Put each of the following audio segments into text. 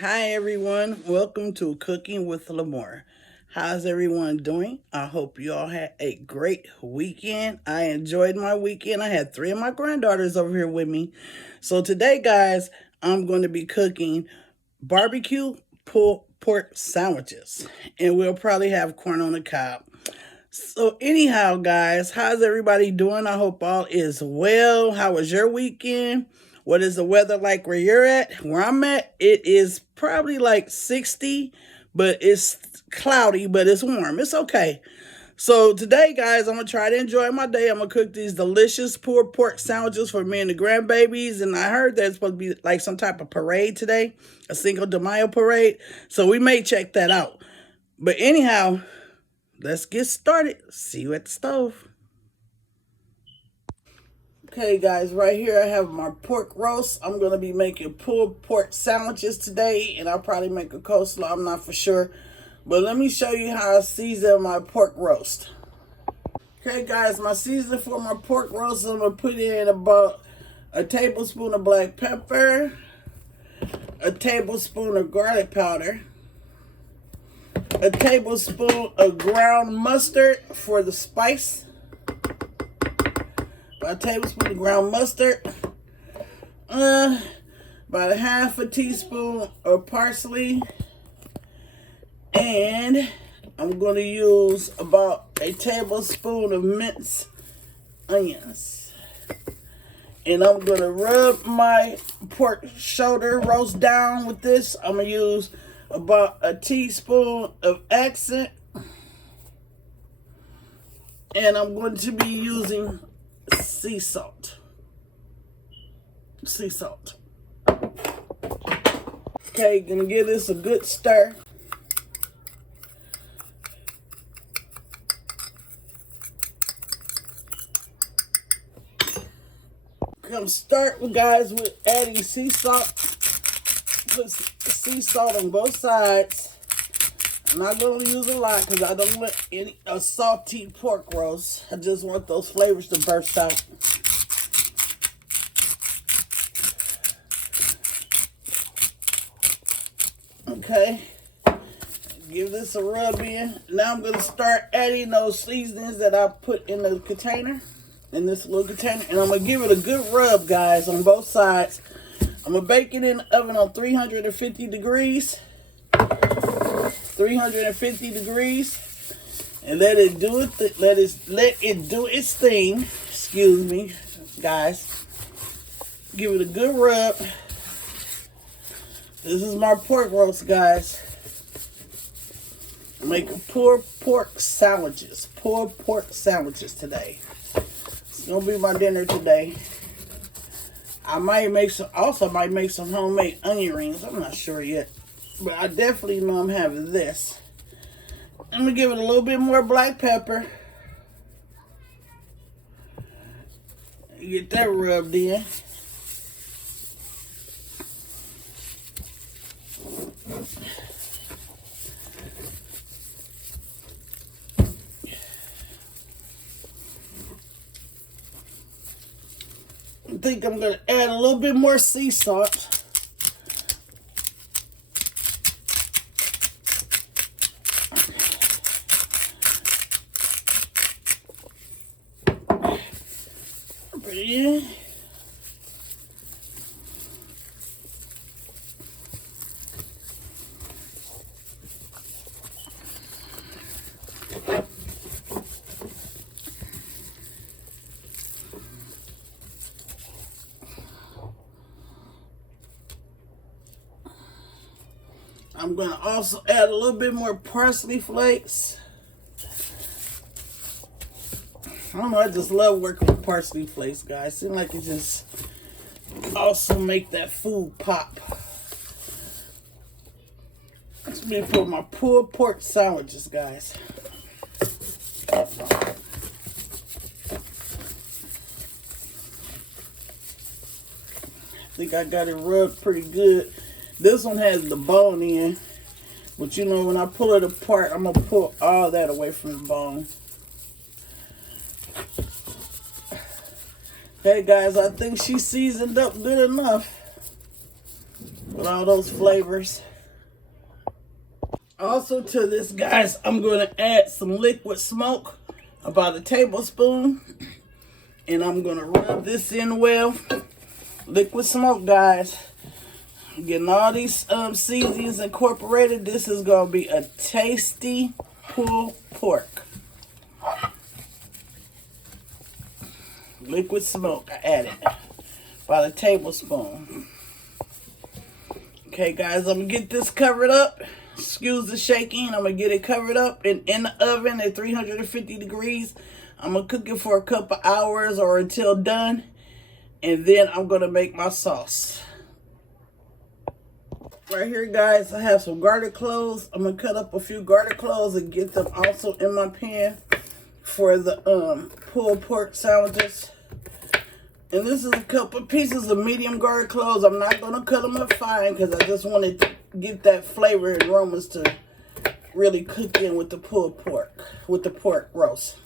Hi everyone, welcome to Cooking with Lamore. How's everyone doing? I hope you all had a great weekend. I enjoyed my weekend. I had three of my granddaughters over here with me. So today, guys, I'm going to be cooking barbecue pulled pork sandwiches. And we'll probably have corn on the cob. So anyhow, guys, how's everybody doing? I hope all is well. How was your weekend? What is the weather like where you're at? Where I'm at, it is probably like 60, but it's cloudy, but it's warm. It's okay. So today, guys, I'm going to try to enjoy my day. I'm going to cook these delicious pulled pork sandwiches for me and the grandbabies. And I heard there's supposed to be like some type of parade today, a Cinco de Mayo parade. So we may check that out. But anyhow, let's get started. See you at the stove. Okay, guys, right here I have my pork roast. I'm going to be making pulled pork sandwiches today, and I'll probably make a coleslaw. I'm not for sure. But let me show you how I season my pork roast. Okay, guys, my seasoning for my pork roast, I'm going to put in about a tablespoon of black pepper, a tablespoon of garlic powder, a tablespoon of ground mustard for the spice, a tablespoon of ground mustard, about a half a teaspoon of parsley, and I'm going to use about a tablespoon of minced onions. And I'm going to rub my pork shoulder roast down with this. I'm going to use about a teaspoon of accent. And I'm going to be using sea salt. Sea salt. Okay, gonna give this a good stir. Come start, guys, with adding sea salt. Put sea salt on both sides. I'm not going to use a lot because I don't want a salty pork roast. I just want those flavors to burst out. Okay. Give this a rub in. Now I'm going to start adding those seasonings that I put in the container. In this little container. And I'm going to give it a good rub, guys, on both sides. I'm going to bake it in the oven on 350 degrees. 350 degrees, and let it do it. Let it do its thing. Excuse me, guys. Give it a good rub. This is my pork roast, guys. I'm making pulled pork sandwiches. Pulled pork sandwiches today. It's gonna be my dinner today. I might make some. Also, might make some homemade onion rings. I'm not sure yet. But I definitely know I'm having this. I'm going to give it a little bit more black pepper. Get that rubbed in. I think I'm going to add a little bit more sea salt. Yeah. I'm going to also add a little bit more parsley flakes. I don't know, I just love working with parsley flakes, guys. Seems like it just also make that food pop. That's me for my pulled pork sandwiches, guys. I think I got it rubbed pretty good. This one has the bone in, but you know, when I pull it apart, I'm going to pull all that away from the bone. Hey guys, I think she's seasoned up good enough. with all those flavors. Also to this, guys, I'm going to add some liquid smoke, about a tablespoon. And I'm going to rub this in well. Liquid smoke, guys. I'm getting all these seasonings incorporated. This is going to be a tasty pulled pork. Liquid smoke, I added about a tablespoon. Okay, guys, I'm going to get this covered up. Excuse the shaking. I'm going to get it covered up and in the oven at 350 degrees. I'm going to cook it for a couple hours or until done. And then I'm going to make my sauce. Right here, guys, I have some garlic cloves. I'm going to cut up a few garlic cloves and get them also in my pan for the pulled pork sandwiches. And this is a couple pieces of medium garlic cloves. I'm not going to cut them up fine because I just wanted to get that flavor and aromas to really cook in with the pulled pork, with the pork roast.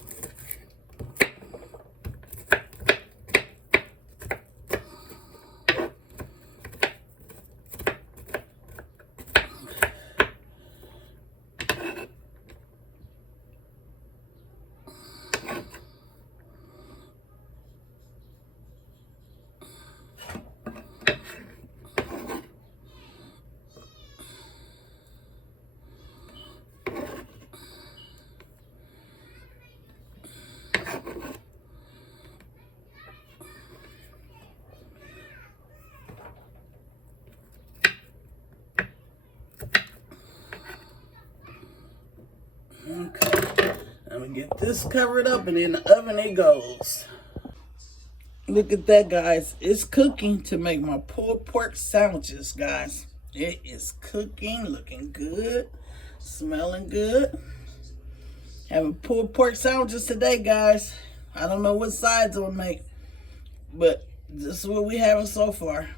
Okay, I'm gonna get this covered up and in the oven it goes. Look at that, guys. It's cooking to make my pulled pork sandwiches, guys. It is cooking, looking good, smelling good. Having pulled pork sandwiches today, guys. I don't know what sides I'm gonna make, but this is what we having so far.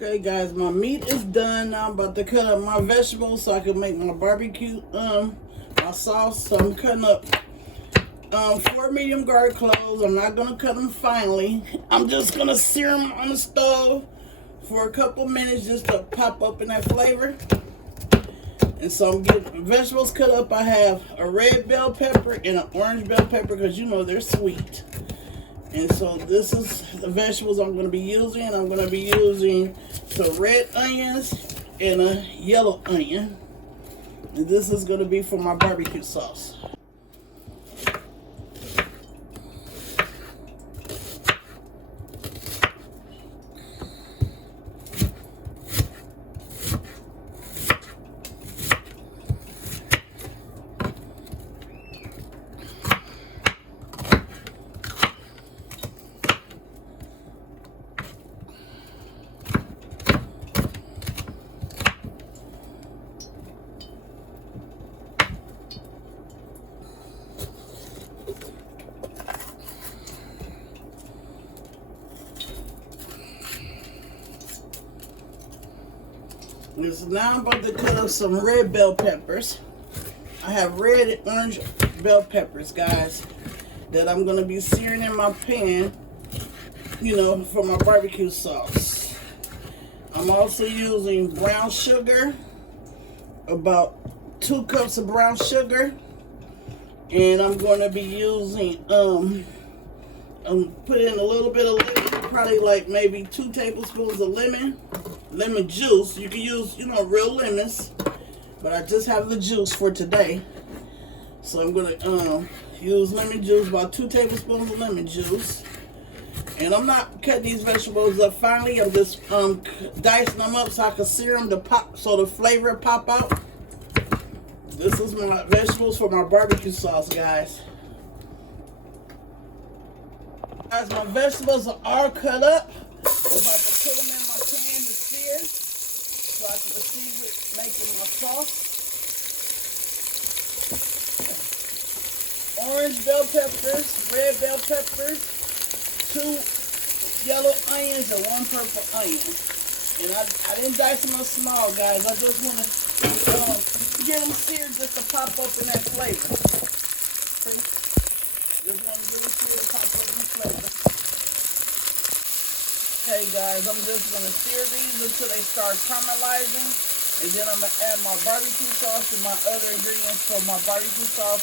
Okay, guys, my meat is done. Now I'm about to cut up my vegetables so I can make my barbecue, my sauce. So I'm cutting up 4 medium garlic cloves. I'm not gonna cut them finely. I'm just gonna sear them on the stove for a couple minutes just to pop up in that flavor. And so I'm getting vegetables cut up. I have a red bell pepper and an orange bell pepper because you know they're sweet. And so this is the vegetables I'm going to be using. I'm going to be using some red onions and a yellow onion. And this is going to be for my barbecue sauce. So now I'm about to cut up some red bell peppers. I have red and orange bell peppers, guys, that I'm going to be searing in my pan, you know, for my barbecue sauce. I'm also using brown sugar, about 2 cups of brown sugar. And I'm going to be using, I'm putting a little bit of lemon, probably like maybe 2 tablespoons of lemon juice. You can use, you know, real lemons, but I just have the juice for today. So I'm going to use lemon juice, about 2 tablespoons of lemon juice. And I'm not cutting these vegetables up finely. I'm just dicing them up so I can sear them to pop, so the flavor pop out. This is my vegetables for my barbecue sauce, guys. As my vegetables are all cut up, I'm about to put them in my pan to sear so I can proceed with making my sauce. Orange bell peppers, red bell peppers, 2 yellow onions, and 1 purple onion. And I didn't dice them up small, guys. I just want to get them seared just to pop up in that flavor. See? Just want to get them seared to pop up in flavor. Okay guys, I'm just going to sear these until they start caramelizing. And then I'm going to add my barbecue sauce and my other ingredients for my barbecue sauce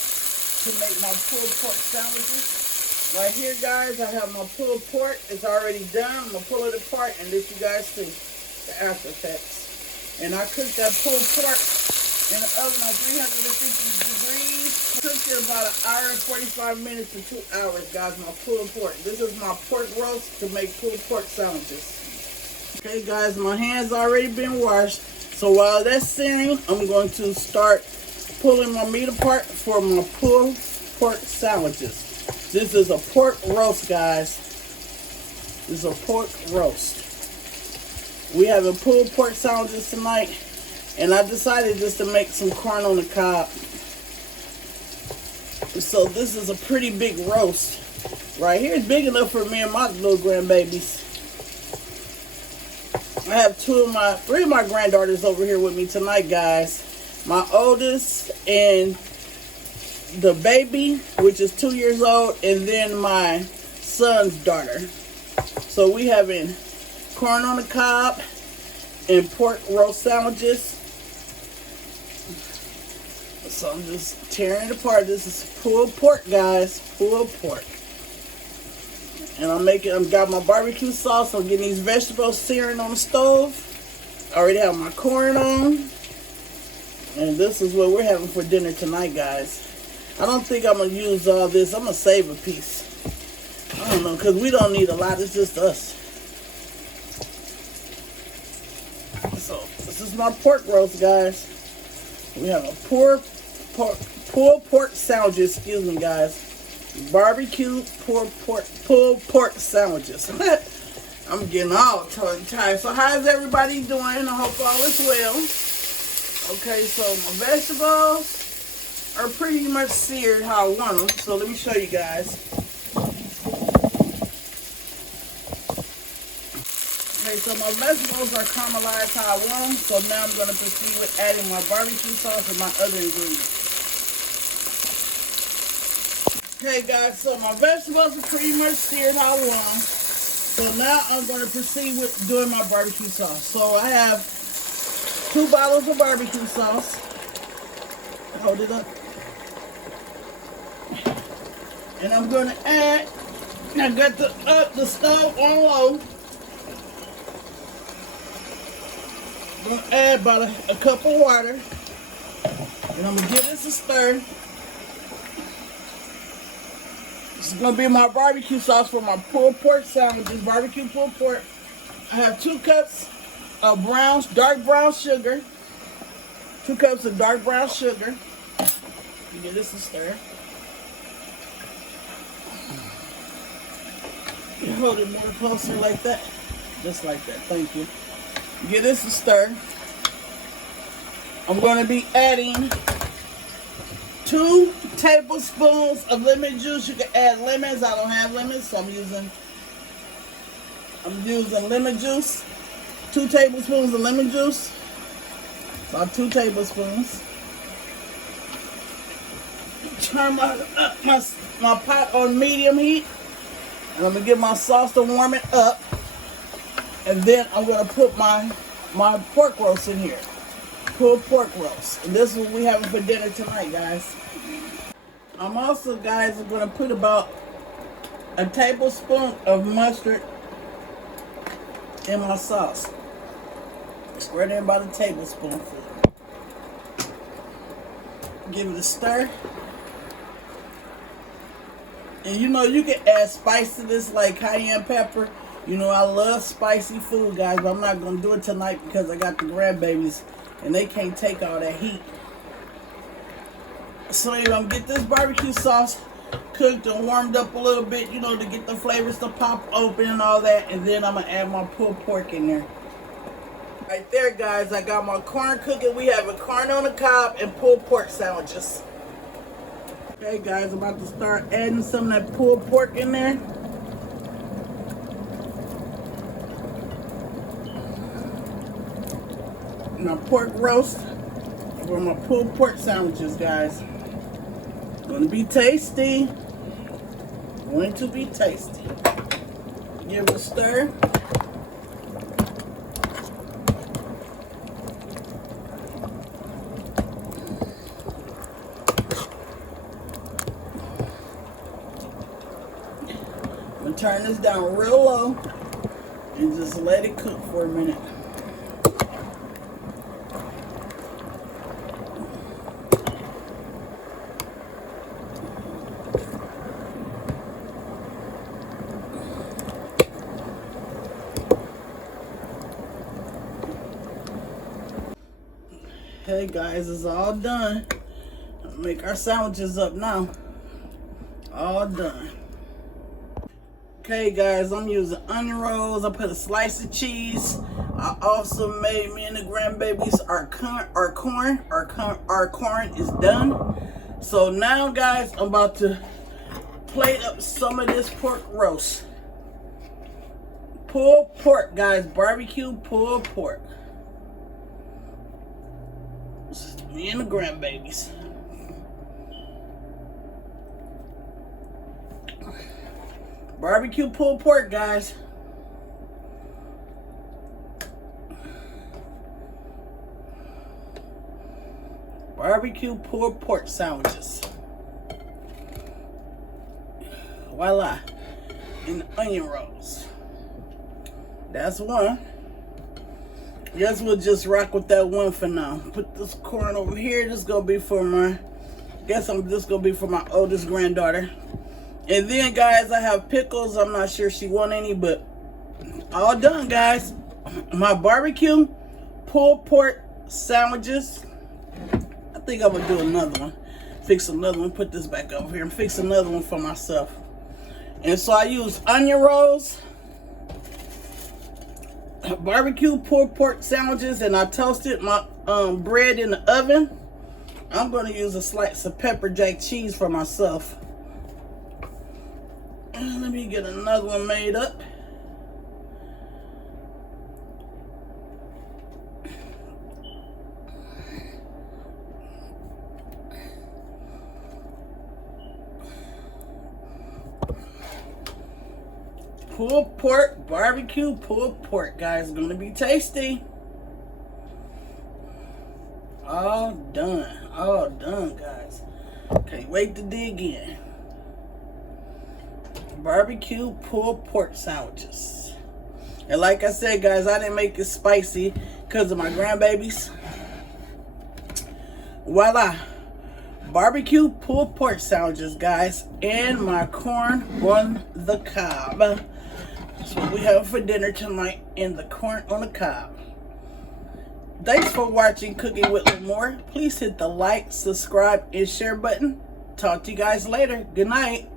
to make my pulled pork sandwiches. Right here guys, I have my pulled pork. It's already done. I'm going to pull it apart and let you guys see the after effects. And I cooked that pulled pork in the oven at 350 degrees. Cooked it about 1 hour and 45 minutes to 2 hours, guys, my pulled pork. This is my pork roast to make pulled pork sandwiches. Okay, guys, my hands already been washed. So while that's searing, I'm going to start pulling my meat apart for my pulled pork sandwiches. This is a pork roast, guys. This is a pork roast. We have a pulled pork sandwiches tonight. And I decided just to make some corn on the cob. So this is a pretty big roast. Right here is big enough for me and my little grandbabies. I have three of my granddaughters over here with me tonight, guys. My oldest and the baby, which is 2 years old, and then my son's daughter. So we having corn on the cob and pork roast sandwiches. So I'm just tearing it apart. This is pulled pork, guys. Pulled pork. And I've got my barbecue sauce. I'm getting these vegetables searing on the stove. I already have my corn on. And this is what we're having for dinner tonight, guys. I don't think I'm going to use all this. I'm going to save a piece. I don't know, because we don't need a lot. It's just us. So this is my pork roast, guys. We have a pulled pork sandwiches, excuse me guys. Barbecue pulled pork sandwiches. I'm getting all tongue-tied. So how's everybody doing? I hope all is well. Okay, so my vegetables are pretty much seared how I want them. So let me show you guys. Okay, so my vegetables are caramelized how I want them. So now I'm going to proceed with adding my barbecue sauce and my other ingredients. Okay guys, so my vegetables are pretty much seared how I want them. So now I'm going to proceed with doing my barbecue sauce. So I have 2 bottles of barbecue sauce. Hold it up. And I'm going to add, I got the stove on low. I'm going to add about a cup of water. And I'm going to give this a stir. This is going to be my barbecue sauce for my pulled pork sandwiches, barbecue pulled pork. I have 2 cups of dark brown sugar. 2 cups of dark brown sugar. Give this a stir. You hold it more closer like that. Just like that. Thank you. Give this a stir. I'm going to be adding 2 tablespoons of lemon juice. You can add lemons. I don't have lemons, so I'm using lemon juice. 2 tablespoons of lemon juice. About 2 tablespoons. Turn my pot on medium heat. And I'm going to get my sauce to warm it up. And then I'm going to put my pork roast in here. Pulled pork roast. And this is what we're having for dinner tonight, guys. I'm also, guys, going to put about a tablespoon of mustard in my sauce. Spread in about a tablespoonful. Give it a stir. And you know, you can add spice to this like cayenne pepper. You know, I love spicy food, guys, but I'm not going to do it tonight because I got the grandbabies and they can't take all that heat. So anyway, I'm going to get this barbecue sauce cooked and warmed up a little bit, you know, to get the flavors to pop open and all that. And then I'm going to add my pulled pork in there. Right there, guys, I got my corn cooking. We have a corn on the cob and pulled pork sandwiches. Okay, guys, I'm about to start adding some of that pulled pork in there. My pork roast for my pulled pork sandwiches, guys. Going to be tasty. Going to be tasty. Give it a stir. turn this down real low and just let it cook for a minute. Hey guys, it's all done. Make our sandwiches up now. All done. Okay guys, I'm using onion rolls. I put a slice of cheese. I also made me and the grandbabies our corn is done. So now guys, I'm about to plate up some of this pork roast. Pulled pork guys, barbecue pulled pork. Me and the grandbabies. Barbecue pulled pork, guys. Barbecue pulled pork sandwiches. Voila. And the onion rolls. That's one. Guess we'll just rock with that one for now. Put this corn over here. This is gonna be for my, this gonna be for my oldest granddaughter. And then guys, I have pickles. I'm not sure she want any, but all done guys. My barbecue pulled pork sandwiches. I think I'm gonna do another one. Fix another one, put this back over here and fix another one for myself. And so I use onion rolls, barbecue pulled pork sandwiches, and I toasted my bread in the oven. I'm going to use a slice of pepper jack cheese for myself. And let me get another one made up. Pulled pork, barbecue pulled pork, guys. It's gonna be tasty. All done, guys. Can't wait to dig in. Barbecue pulled pork sandwiches. And like I said, guys, I didn't make it spicy because of my grandbabies. Voila. Barbecue pulled pork sandwiches, guys, and my corn on the cob. That's what we have for dinner tonight, in the corn on the cob. Thanks for watching Cooking with Lamore. Please hit the like, subscribe, and share button. Talk to you guys later. Good night.